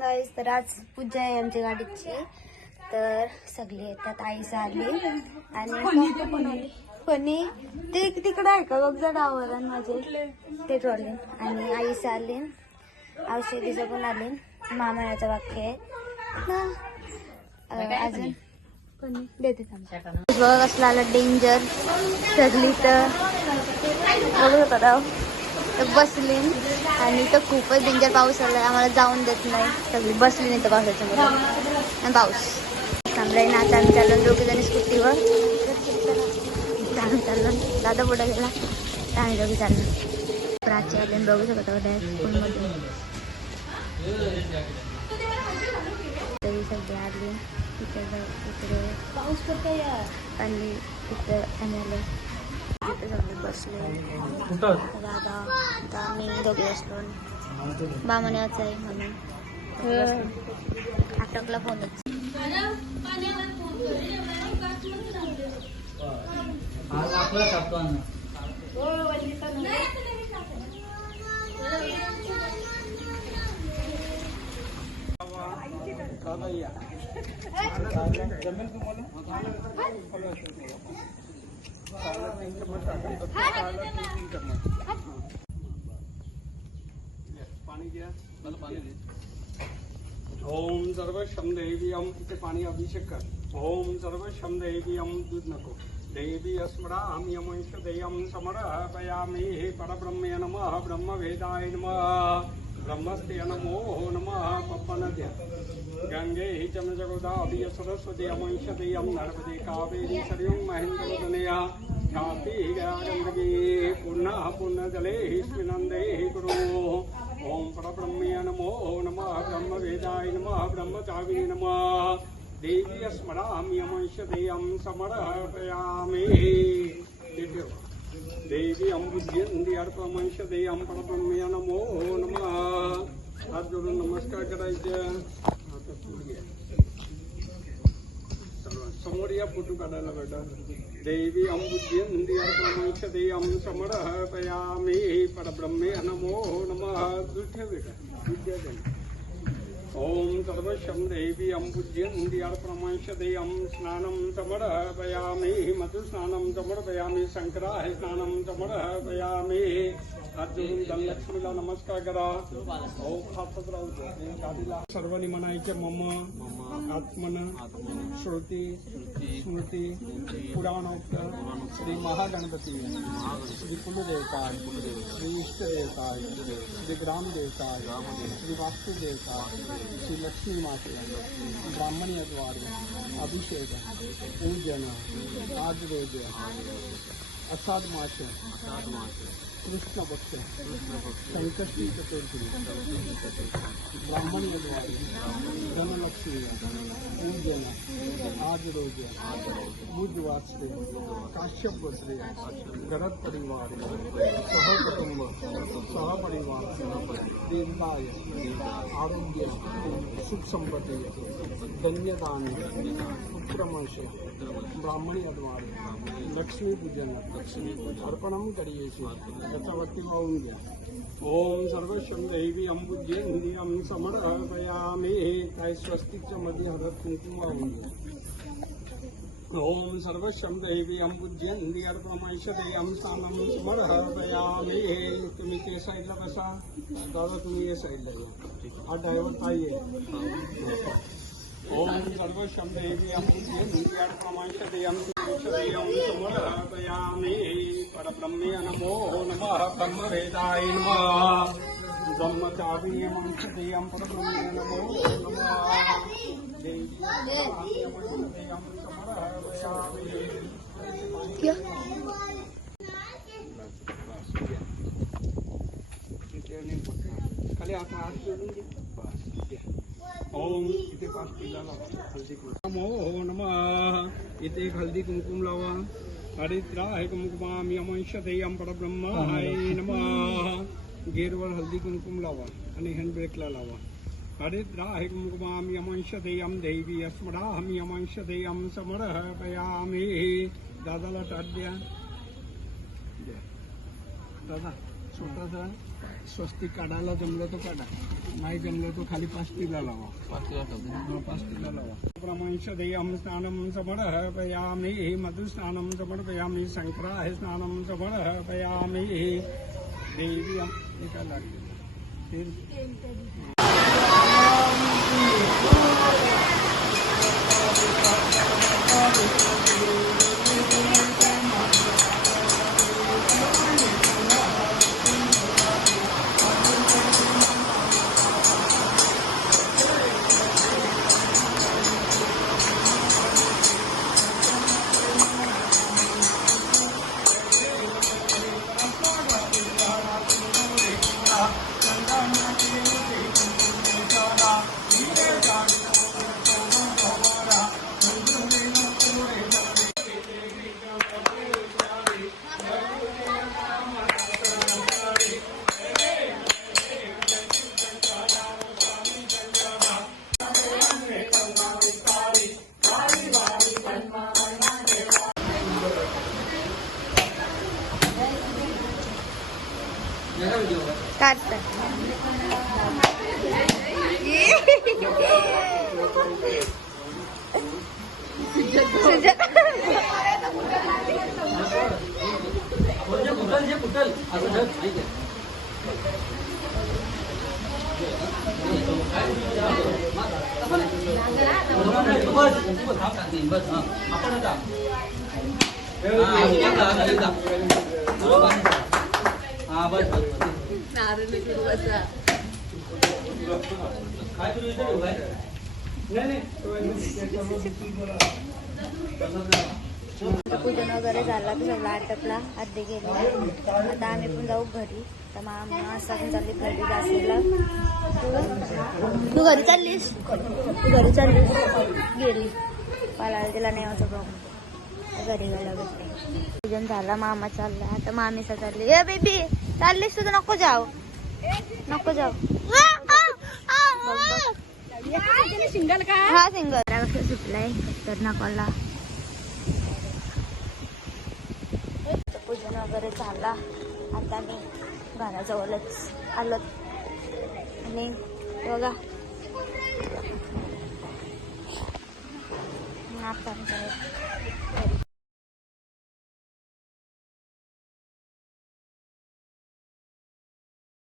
गाईस, तर आज पूजा आहे आमच्या गाडीची. तर सगळी येतात, आई आली आणि फणी ते तिकडे आहे का बघ जरा आवरण माझे ते ट्रॉली. आणि आई आली, औषधीचं पण आले, मामाचं वाक्य आहे ना. अजून देते बघ असला आला डेंजर. सगळी तर बघू होता बसली आणि तर खूपच डेंजर पाऊस आलाय, आम्हाला जाऊन देत नाही. सगळी बसली नाही तर पावसाच्या मध्ये. पाऊस थांबलाय ना. आता आम्ही चाललो दोघे जणी स्कूटीवर चाललो. दादा पुढे गेला तर आम्ही दोघे चाललो. प्राची आले बघू शकत स्कूलमध्ये. तरी सगळी आली तिकडे पाऊस पडतो आणि तिथं आम्हाला सगळे बसले. दादा आता मी दोघे बसलो. मामाने यायचं आहे म्हणून अटकला फोनच. ओम सर्व शम देवीयम इथे पाणी अभिषेक कर. ओम सर्व शम देवीयम दूध नको. देवी अस्मरा हम यमंश देयम समर्पयामि. हे परब्रह्मे नमः ब्रह्मवेदाय नमः ब्रह्मस्ते नमो नमः. पप्पनद्य गंगे हि चमजगोदा अभिय सरस्वती अमंश देयम नर्मदे कावेरी सरयुं महेन्द्रवदनया ख्याति गया गंदगी पुनः पुण्य जले स्मिनंदे गुरु. ओम परब्रह्मे नमो नमः ब्रह्मवेदाय नमः ब्रह्मचारिणे नमः. देवी स्मरामि यमंश देयं समर्पयामि. देवी अम्बुद्यन्ति अर्पमंश देयं परब्रह्मे नमो नमः. हात जोडून नमस्कार करायचे. समोर या फोटो काढायला बेटा. देवी अम्बुद्यन्ति अर्पमंश देयं समर्पयामि. परब्रह्मे नमो नमः. दुठे बेटा विद्या. ओम सर्वशम देवी अम्बुद्यन्ति अर्पमंश देयं स्नानं समर्पयामि. मधुस्नानं समर्पयामि. शंकराय स्नानं समर्पयामि. हात जोडून धनलक्ष्मीला नमस्कार करा. ओम हातात राहू द्या. सर्वांनी म्हणायचे मम आत्मन श्रुती स्मृती पुराणोक्त श्री महागणपती श्री कुलदेवताय श्री इष्टदेवताय श्री ग्रामदेवताय श्री वास्तुदेवताय श्री लक्ष्मी माते ब्राह्मणीयद्वारे अभिषेक पूजन आज रोज अषाढ मास कृष्ण पक्ष संकष्टी चतुर्थी ब्राह्मणीयद्वारे धनलक्ष्मी पूजन आज रोज बुध वाचते काश्यप बसरे घरात परिवार सहकुटुंब सहपरिवार दीर्घाय आरोग्य सुख संपत्ती धन्यदान पुत्रमश ब्राह्मणीयद्वारे लक्ष्मी पूजन अर्पणम करियेसी. त्याचा वरती वाहून घ्या. ओम सर्वशम देवी अम्बुद्यन्ति समर्पयामि. काय स्वस्तिकच्या मध्ये हळद कुंकुम वाहून घ्या. ओम सर्वशम देवी अम्बुद्यन्ति अर्पमंश देयं स्नानं समर्पयामि. तुम्ही ते साईडला बसा. दादा तुम्ही या साईडला या. हा ड्रायव्हर पाहिजे. ओम सर्वशम देवी अम्बुद्यन्ति अर्पमंश देयं समर्पयामि. परब्रह्मे नमो नमः ब्रह्मवेदाय नमः ब्रह्मचारिणे मंश देयं परब्रह्मे नमो नमः. देवी देयं समर्पयामि. खाली आता हात जोडून घे. ओम इथे 5 पिला लावा. हल्दी कुंकुम नमो नमः. इथे हल्दी कुंकुम लावा. हरिद्राय कुंकुमामि यमंश देयं परब्रह्माय नमः. गेरवर हल्दी कुंकुम लावा आणि हँडब्रेकला लावा. हरिद्राय कुंकुमामि यमंश देयं देवी अस्मरामि यमंश देयं समर्पयामि. दादाला ताट द्या. दादा छोटासा स्वस्तिक काढायला जमलं तो काढा, नाही जमलं तो खाली पाष्टीला लावा. पाष्टीला लावा. प्रमांशदेयं स्नानं समर्पयामि मधुस्नानं समर्पयामि शंकराय स्नानं समर्पयामि देवी एका लागली. काढतात. पूजन वगैरे झाला तर सगळं आटपला, अर्धे गेले. आता आम्ही पण जाऊ घरी. तर मामा असं चालली घरी जायला. तू घरी चाललीस? तू घरी चाललीस? गेली मला तिला नाही होतं प्रॉब्लेम. घरी गेला भेटते. पूजन झाला, मामा चालला. आता मामीसा चालली. ए बेबी चाललीस तुझं? नको जाऊ, नको जाऊ. सिंगल का? हा सिंगल. कसं सुटलाय खतरनाकला. पूजन वगैरे झाला. आता मी घराजवळच आलो आणि बघा आता